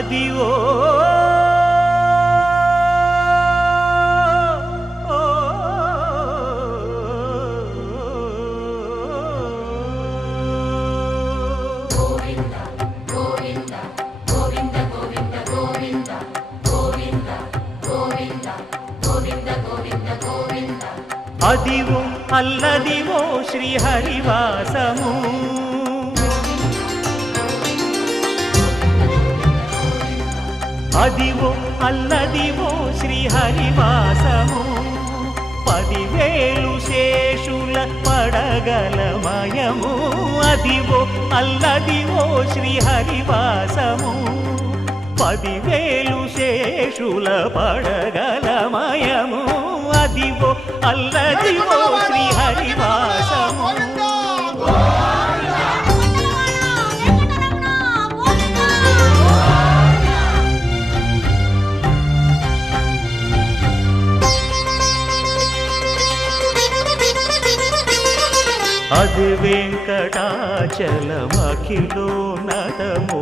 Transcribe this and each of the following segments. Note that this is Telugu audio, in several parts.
అదివో అదివో అల్లదివో శ్రీహరివాసము అదివో అల్లదివో శ్రీహరివాసము 10,000 శేషుల పడగలమయము అదివో అల్లదివో శ్రీహరివాసము 10,000 శేషుల పడగలమయము అదివో అల్లదివో శ్రీహరివాసము అది వెంకటాచలమఖిలోన్నతము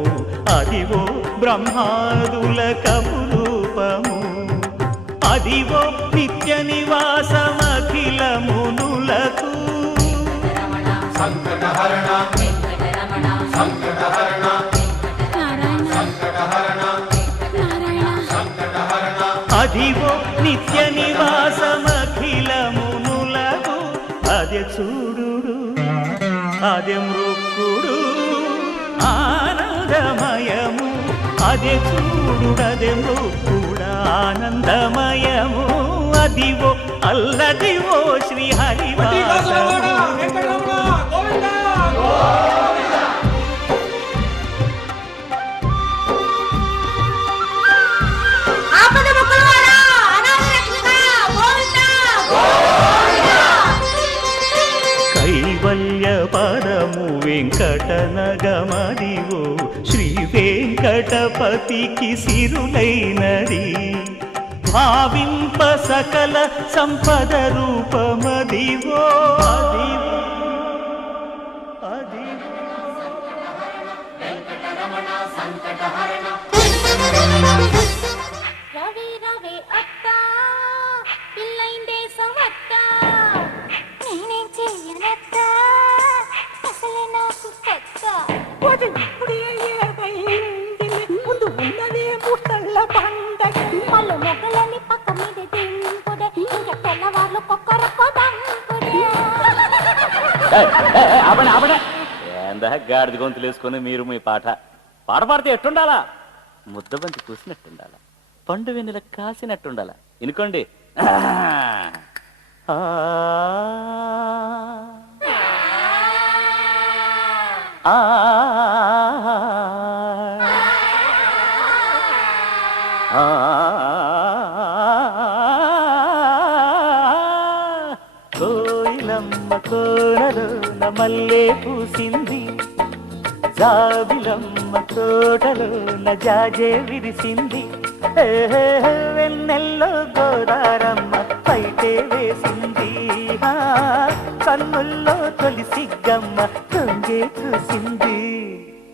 అదివో బ్రహ్మాదుల కపురూపము అదివో నిత్య నివాసమఖిలమునులకు సంకటహరణ సంకటహరణ సంకటహరణ సంకటహరణ అదివో నిత్య నివాసమఖిలమునులకు అదే చూడు అదే మృక్కుడు ఆనందమయము అదే చూడు అదే మృక్కుడు ఆనందమయము అదివో అల్లదివో శ్రీహరివాసము కైవల్య పదము వెంకటనగమదివో శ్రీ వెంకటపతికి సిరులైనది భావింప సకల సంపద రూపమదివో అదివో అదివో రవి రవి అత్త పిల్లైందే సవత్త నేనేం చెయ్యనత్త అసలే నాకు కొత్త ముందు ఉన్నదే ముసళ్ళ పండగ వాళ్ళు మొగలని పక్క మీద దింపుడే ఇంకా తెల్లవాళ్ళు కొక్కరొక్క దంపుడే ఏందా గాడిద గొంతులు వేసుకొని మీరు మీ పాట పాడితే ఎట్టుండాలా ముద్దబంతి కూసినట్టుండాలా పండు వెన్నెల కాసినట్టుండాలా ఇనుకోండి కోయిలమ్మ కోనలోన మల్లె పూసింది జాబిలమ్మ తోటలోన జాజే విరిసింది వెన్నెల్లో గోదారమ్మ పైటే వేసింది కన్నుల్లో తొలి సిగ్గమ్మ తొంగే చూసింది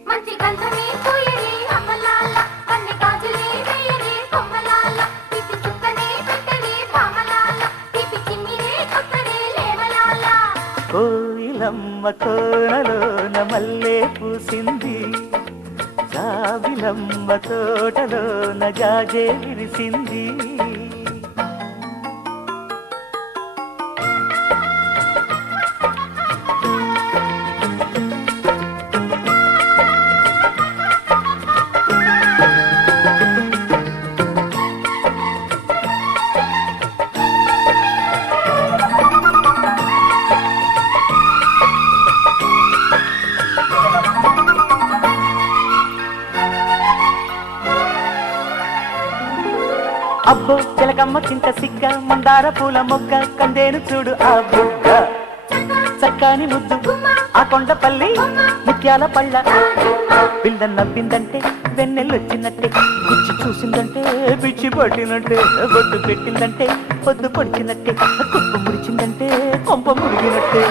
మంచి గంధమే పోయని అమ్మలాల కన్ని గాజులే వేయని కొమ్మలాల పిపి చుక్కనే పెట్టని భామలాల పిపి చిమ్మిరే కొత్తరే లేవలాల కోయిలమ్మ కోనలోన మల్లె పూసింది జాబిలమ్మ తోటలోన జాజే విరిసింది అబ్బో చిలకమ్మ చింత సిగ్గ మందార పూల మొగ్గ కందేను చూడు ఆ బుగ్గ చక్కని ముద్దు ఆ కొండపల్లి ముత్యాల పళ్ళ పిల్ల నవ్విందంటే వెన్నెల్లొచ్చినట్టే గుచ్చి చూసిందంటే పిచ్చి పట్టినట్టే బొట్టు పెట్టిందంటే పొద్దు పొడిచినట్టే కుప్పు ముడిచిందంటే కొంప ముడిగినట్టే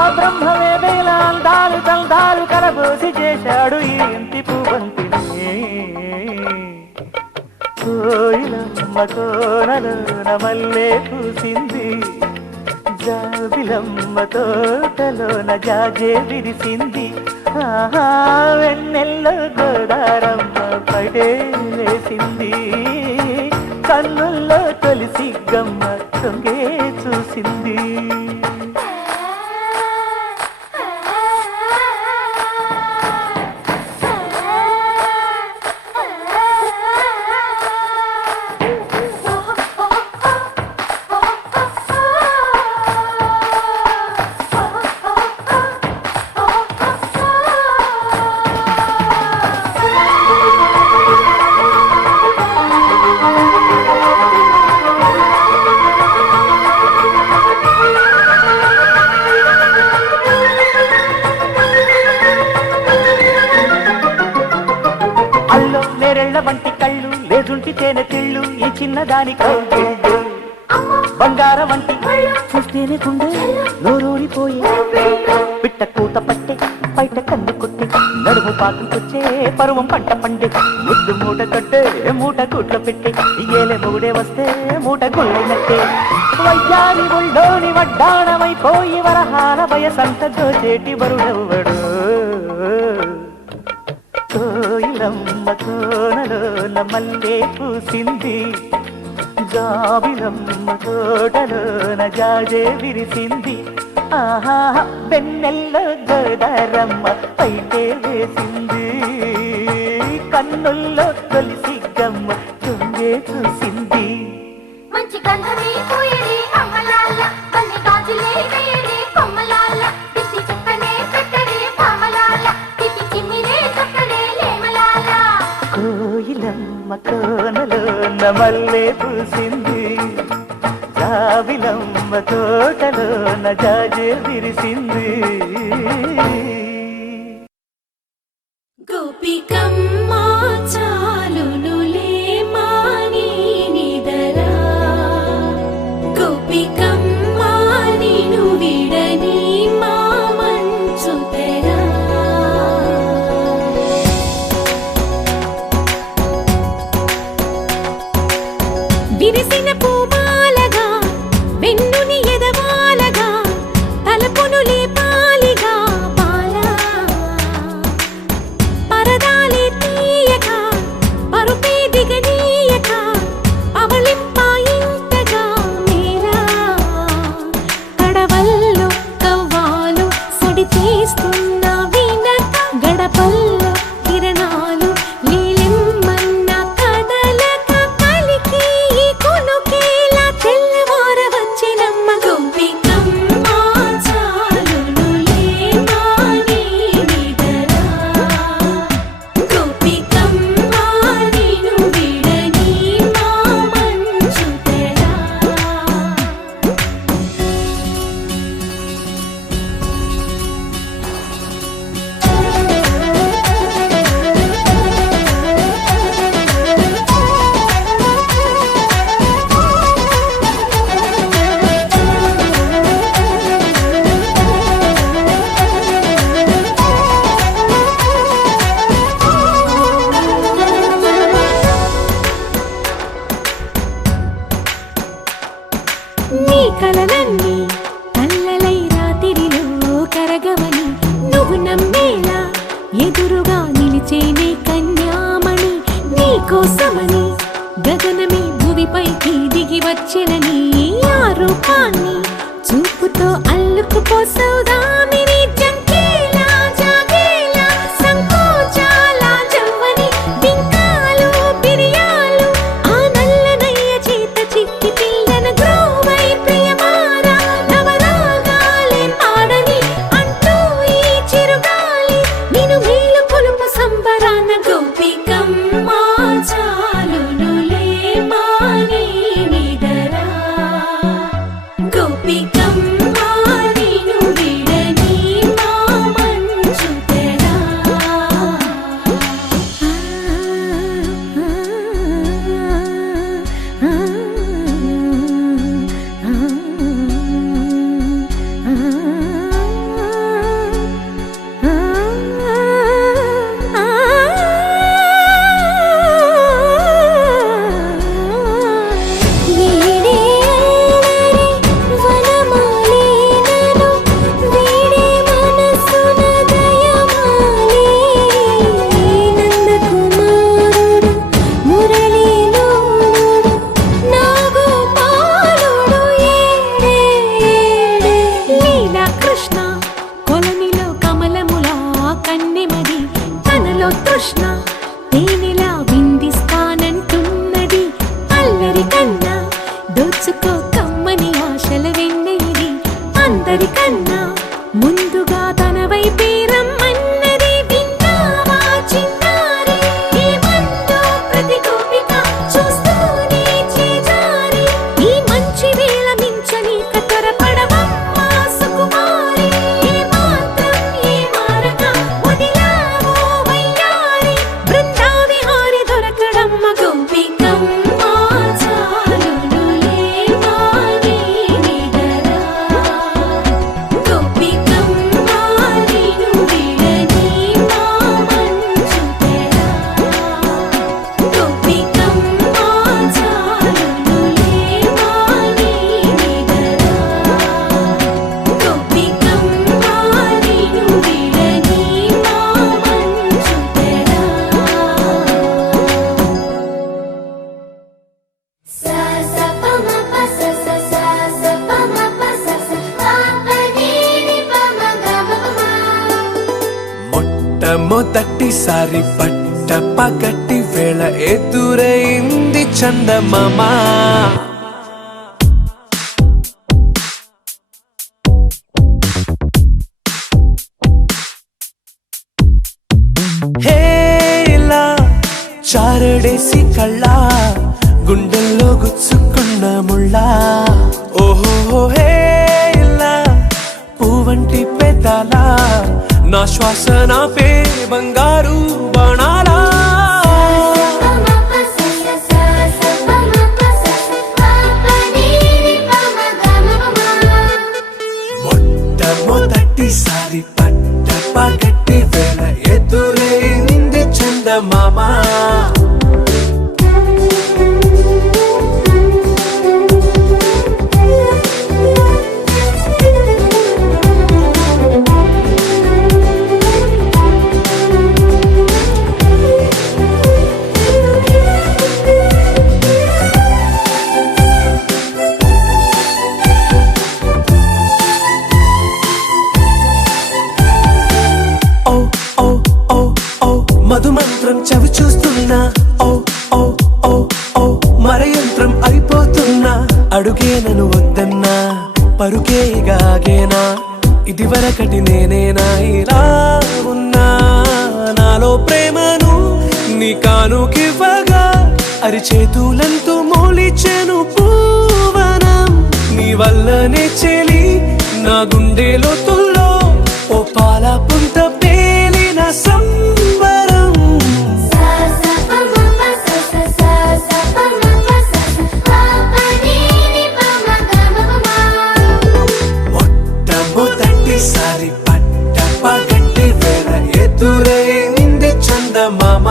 ఆ బ్రహ్మవే వేల అందాలు దందాలు కలబోసి చేశాడు ఈ ఇంటి పువ్వంతిని కోనలోన మల్లె పూసింది జాబిలమ్మ తోటలోన జాజే విరిసింది ఆహా వెన్నెల్లో గోదారమ్మ పడే వేసింది కన్నుల్లో తొలి సిగ్గమ్మ తొంగే చూసింది అల్లో నేరెళ్ళ వంటి కళ్ళు లేజుంటి తేనె తిళ్ళు ఈ చిన్నదాని కౌగిళ్ళు బంగారం వంటి చూస్తేనే గుండె నోరూరిపోయి పిట్ట కూత పట్టే బయట కన్ను కొట్టే నడుము పాకంకొచ్చే పరువం పంట పండే ముద్దు మూట కట్టే మూట కూట్లో పెట్టే ఏలే మూడే వస్తే మూట గుళ్ళైనట్టే వయ్యారి ఒళ్ళోని వడ్డాణమైపోయి వరహాల వయసంత దోచేటి వరుడెవ్వడు కోయిలమ్మ కోనలోన మల్లె పూసింది జాబిలమ్మ తోటలోన జాజే విరిసింది ఆహా వెన్నెల్లో గోదారమ్మ పైటే వేసింది కన్నుల్లో తొలి సిగ్గమ్మ తుంగే చూసింది మంచి గంధమే పోయడే అమ్మలాల పల్లె గాజులే వేయడే కొమ్మలాల పిచ్చి చుక్కనే పెట్టడే పామలాల పిచ్చి చిమ్మినే చక్కడే లేమలాల కోయిలమ్మ కోనలోన మల్లె పూసింది జాబిలమ్మ తోటలోన జాజే విరిసింది గోపికమ్మ చాలునులే మాని నిదరా గోపికమ్మ నిను విడని మా మంచు తెరా విరిసిన పూమాలగా వెన్నుని ఎదవాలగా తలపును లేపాలిగా బాలా పరదాలే తీయక పరుపే దిగనీయక అవళింపాయింతగా మేరా కడవల్లో కవ్వాలు సడి చేస్తున్న వినక గడపల్లో కిరణాలు నీలిమ్మన్న కదలక కలికి ఈ కొనుకేలా తెల్లవార వచ్చినమ్మ గోపికమ్మ చాలునులే మాని నిదరా గోపికమ్మ నిను విడని మా మంచు తెరా నీ కలలన్నీ కల్లలై రాత్రిలో కరగవని నువ్వు నమ్మేలా ఎదురుగా నిలిచేనే కన్యామణి నీ కోసమని గగనమే భువిపైకి దిగి వచ్చినని ఆ రూపాన్ని చూపుతో అల్లుకుపోసౌదామిని జంకేలా జాగేలా సంకోచాల జవ్వని బింకాలు బిరియాలు ఆ నల్లనయ్య చేత చిక్కి పిల్లన గ్రోవై ప్రియమారా నవరాగాలే పాడని అంటూ ఈ చిరుగాలి నిన్ను మేలు కొలుపు సంబరాన గోపికమ్మ చాలునులే మాని నిదరా గోపికమ్మ నిను విడని మొట్టమొదటిసారి పట్ట పగటి వేళ ఎదురైంది చందమామ హేలా చారడేసి కళ్ళ గుండెల్లో గుచ్చుకున్న ముళ్ళ ఓహో హేలా పువ్వంటి పెదాల నా శ్వాస నాపే బంగారు బాణాలా మొట్టమొదటిసారి పట్ట పగటి వేళ ఎదురైంది చందమామ మధుమంత్రం చవి చూస్తున్నా ఓ ఓ ఓ ఓ మరయంత్రం అయిపోతున్నా అడుగే నన్ను వద్దన్నా పరుకేగాగేనా ఇది వరకటి నేనేనా ఇలా ఉన్నా నాలో ప్రేమను నీ కానుకివ్వగా అరిచేతులంతో మోలిచెను పూవనం నీ వల్లనే చెలి నా గుండెలో తుల్లో ఓ పాల పుంత పేలిన సంబరం మొట్టమొదటిసారి పట్ట పగటి వేళ ఎదురైంది చందమామ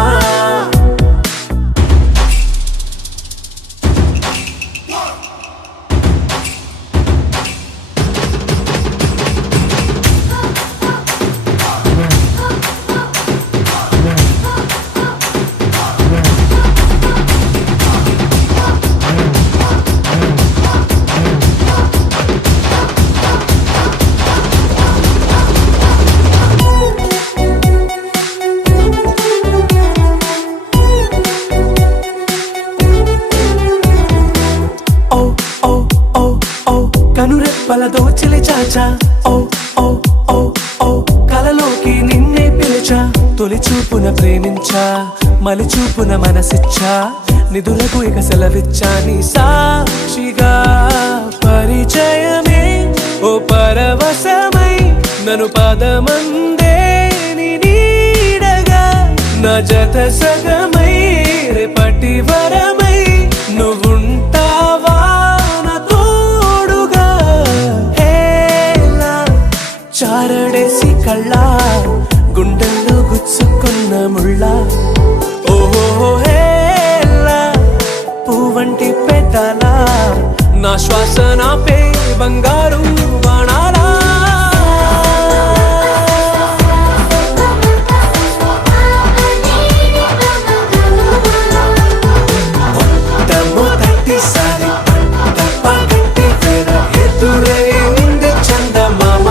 కనురెప్పల దోచిలి చాచా ఓ ఓ ఓ ఓ కలలోకి నిన్నే పిలిచా తొలి చూపున ప్రేమించా మలి చూపున మనసిచ్చా నిధులకు ఇక సెలవిచ్చా నీ సాక్షిగా పరిచయమే ఓ పరవశమై నన్ను పదమందే నీ నీడగా నా జత సగమై రేపటి వరమై నువ్వుంటావా చారడేసి కళ్ళ గుండెల్లో గుచ్చుకున్న ముళ్ళ ఓహో హేలా పువ్వంటి పెదాల నా శ్వాస నాపే బంగారు బాణాలా మొట్టమొదటిసారి పట్ట పగటి వేళ ఎదురైంది చందమామ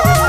ఆ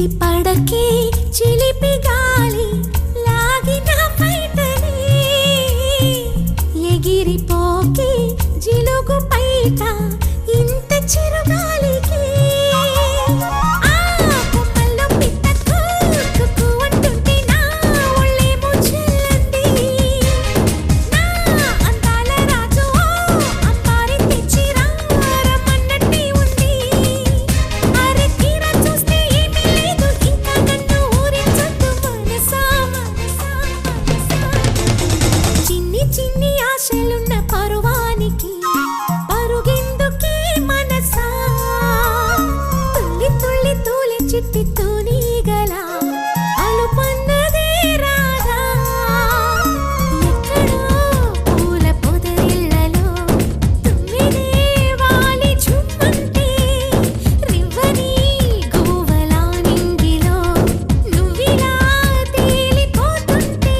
ఎగిసి పడకే చిలిపి గాలి లాగిన బయటనే ఎగిరిపోకే జిలుగు బయట ఇంత చిరుగాలికి కొమ్మల్లో పిట్ట కూకు అంటుంటే నా ఒళ్ళేమో చెల్లంది నా అందాల రాజు అంబారి తెచ్చి రమ్మన్నట్టే ఉంది అరే తీరా చూస్తే ఏమీ లేదు ఇంకా నన్ను ఊరించొద్దు మనసా మనసా మనసా చిన్ని చిన్ని ఆశలున్న పరువానికి పరుగెందుకే మనసా తుల్లి తుల్లి తూలి చిట్టి తూనీగల అలుపన్నదే రాదా ఎక్కడో పూల పొదరిళ్ళలో తుమ్మిదే వాలి చుమ్మంటే రివ్వని గోవలా నింగిలో నువ్విలా తేలిపోతుంటే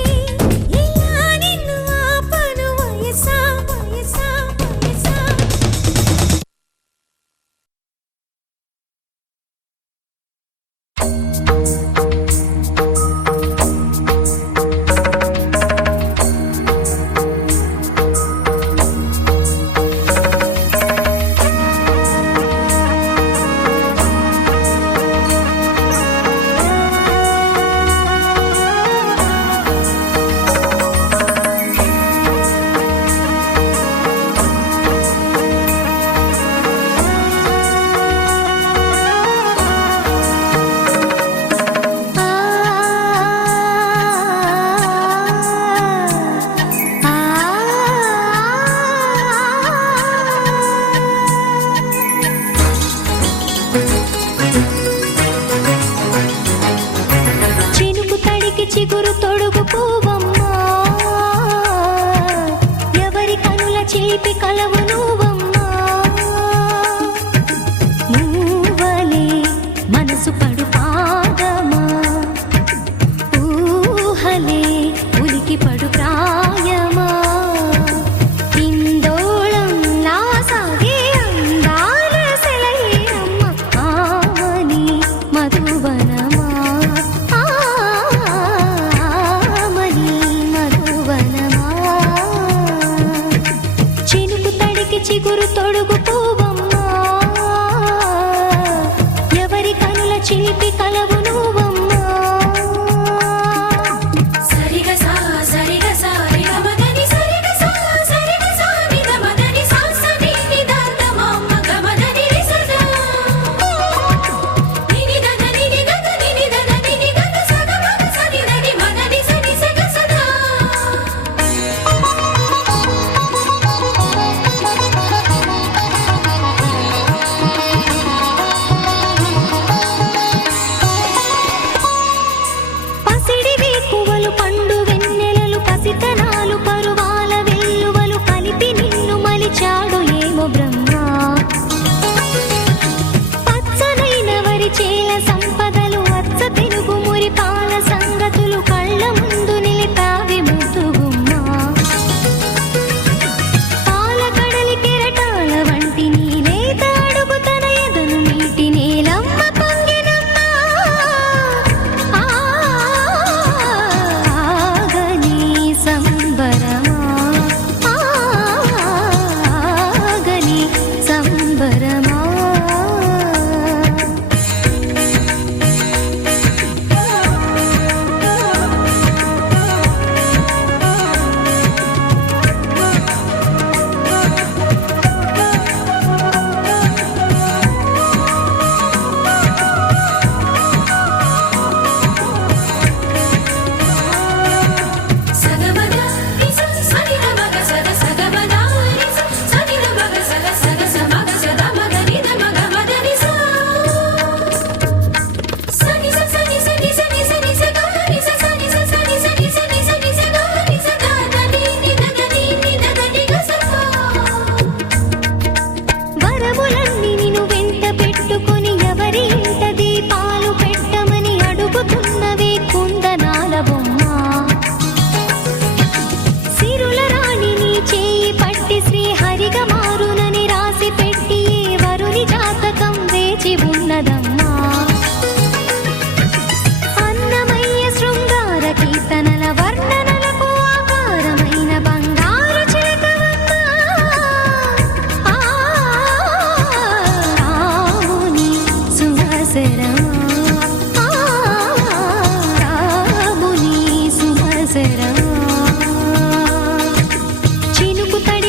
ఇలా నిన్ను ఆపను వయసా వయసా వయసా చినుకు తడికి చిగురు తొడుగు పువ్వమ్మా ఎవరి కనుల చిలిపి కలవు నువ్వమ్మా నువ్వలే మనసు పడు పాదమా ఊహలే ఉలికి పడు ప్రాయమా ఇందోళం లా సాగే అందాల సెలయేరమ్మ ఆమని మధువనమా ఆమని మధువనమా చినుకు తడికి చిగురు తొడుగు పువ్వమ్మా ఎవరి కనుల చిలిపి కలవు నువ్వమ్మా సరిగ సా సరిగ సా రిగ మదని సరిగ సా సరిగ సా నిద మదని సా సని నిదాత మమ్మ గమదని రిసదా నిని దద నిని గద నిని దద నిని గద సగ మగ సని దని మదని సని సగ సదా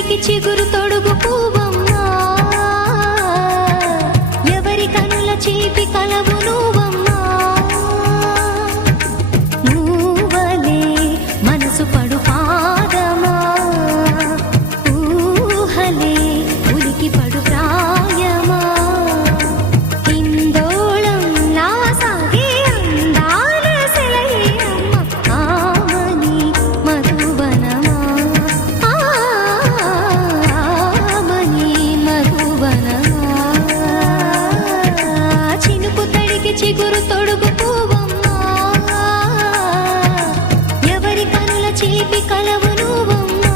తడికి చిగురు తొడుగు పువ్వమ్మా ఎవరి కనుల చీపి కలవు నువ్వమ్మా నువ్వలే మనసు పడు పాదమా ఊహలే ఉలికి పడు ప్రాయమా ఇందోళం నా సాగే అందాల సెలయేరమ్మ ఆమని మధువనమా ఆమని మధువనమా చినుకు తడికి చిగురు తొడుగు పువ్వమ్మా ఎవరి కనుల చీపి కలవు నువ్వమ్మా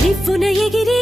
రివ్వున ఎగిరే